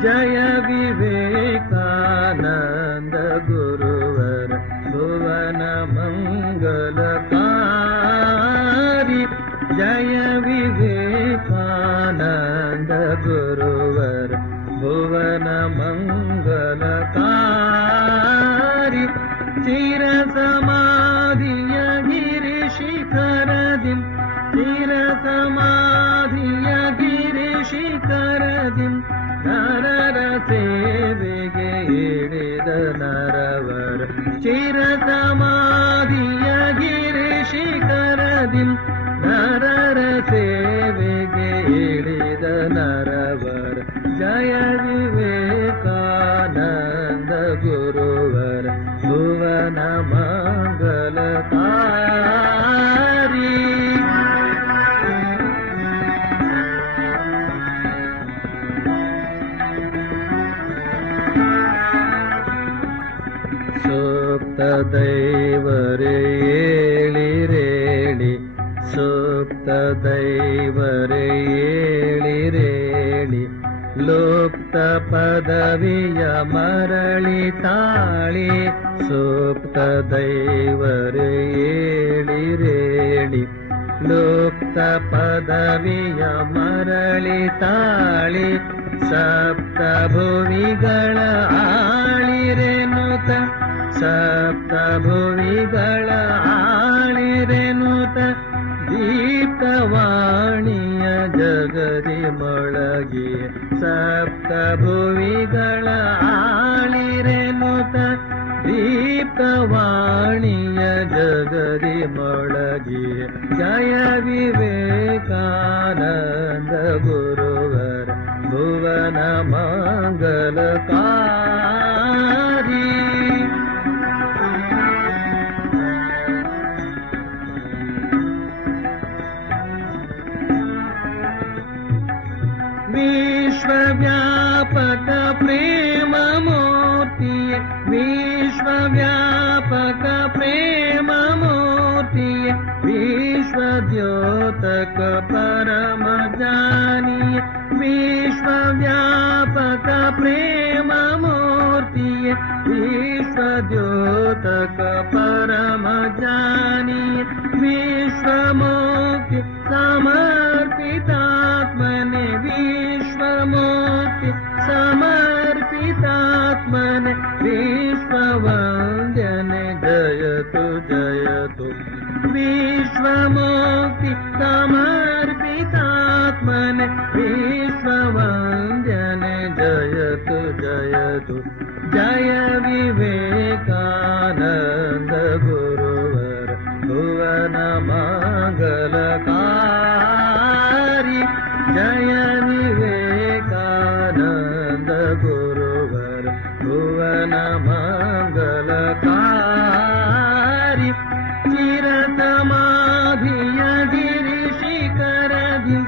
जय विवेकानंद गुरुवर भुवन मंगलकारी। जय विवेकानंद गुरुवर भुवन मंगलकारी। चिर समाधिय गिरिशिखरदिं चिर समाधिय गिरिशिखरदिं नरर सेवेगे इಳಿದ ನರವರ। ಚಿರ ಸಮಾಧಿಯ ಗಿರಿಶಿಖರದಿಂ ನರರ ಸೇವೆಗೆ ಇಳಿದ ನರವರ। ಜಯ ವಿವೇಕಾನಂದ ಗುರುವರ ಭುವನ ಮಂಗಲಕಾರಿ। ಸೂಕ್ತ ದೈವರೇ ಏಳಿರೇಳಿ ಸೂಕ್ತ ದೈವರೇ ಏಳಿರೇಳಿ ಲುಪ್ತ ಪದವಿಯ ಮರಳಿ ತಾಳಿ। ಸೂಕ್ತ ದೈವರೇ ಏಳಿರೇಳಿ ಲುಪ್ತ ಪದವಿಯ ಮರಳಿ ತಾಳಿ। ಸಪ್ತ ಭುವಿಗಳ ಆಳಿರೆನುತ ಸಪ್ತ ಭುವಿಗಳ ಆಳಿರೆನುತ ದೀಪ್ತವಾಣಿಯ ಜಗದಿ ಮೊಳಗಿ। ಸಪ್ತ ಭುವಿಗಳ ಆಳಿರೆನುತ ದೀಪ್ತವಾಣಿಯ ಜಗದಿ ಮೊಳಗಿ। ಜಯ ವಿವೇಕಾನಂದ ಗುರುವರ ಭುವನ ಮಂಗಲಕಾರಿ। विश्वव्यापक प्रेम मूर्तिय विश्वव्यापक प्रेम मूर्तिय विश्वद्योतक परम जानिय। विश्वव्यापक प्रेम मूर्तिय विश्वद्योतक परम जानिय। विश्वमुक्ति समर्पितात्मने विश्वमुक्ति समर्पितात्मने विश्ववन्द्यने जयतु जयतु। विश्वमुक्ति समर्पितात्मने विश्ववन्द्यने जयतु जयतु। जय विवेकानंद गुरुवर भुवन मंगलकारी। जय विवेकानंद गुरुवर भुवन मंगलकारी। चिर समाधिय गिरिशिखरदिं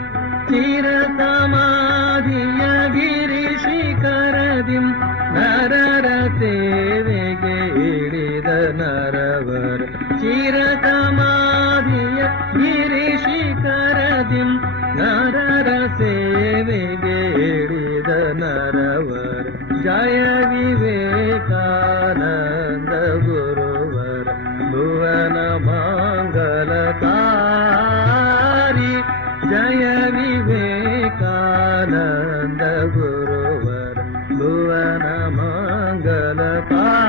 चिर समाधिय गिरिशिखरदिं ನರರ ಸೇವೆಗೆ ಇಳಿದ ನರವರ। ಚಿರ ಸಮಾಧಿಯ ಗಿರಿಶಿಖರದಿಂ ನರರ ಸೇವೆಗೆ ಇಳಿದ ನರವರ। ಜಯ ವಿವೇಕಾನಂದ ಗುರುವರ ಭುವನ ಮಂಗಲಕಾರಿ। ಜಯ ವಿವೇಕಾನಂದ ಗುರುವರ ಭುವನ ಮಂಗಲಕಾರಿ।